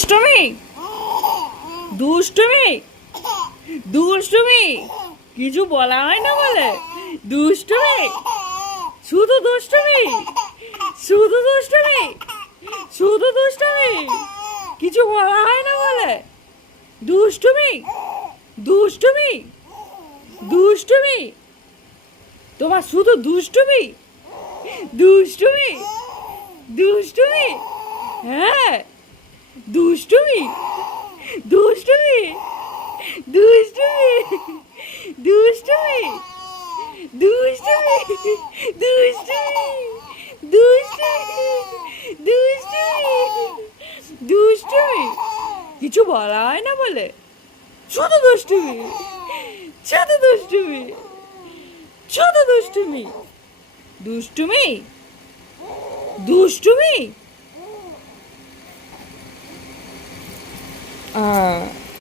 দুষ্টুমি দুষ্টুমি দুষ্টুমি কিছু বলা হয় না বলে দুষ্টুমি শুধু দুষ্টুমি শুধু দুষ্টুমি শুধু দুষ্টুমি কিছু বলা হয় না বলে দুষ্টুমি দুষ্টুমি দুষ্টুমি তোমার শুধু দুষ্টুমি দুষ্টুমি দুষ্টুমি হ্যাঁ দুষ্টুমি দুষ্টুমি দুষ্টুমি দুষ্টুমি দুষ্টুমি দুষ্টুমি দুষ্টুমি দুষ্টুমি দুষ্টুমি কিছু বলা হয় না বলে শুধু দুষ্টুমি শুধু দুষ্টুমি শুধু দুষ্টুমি দুষ্টুমি দুষ্টুমি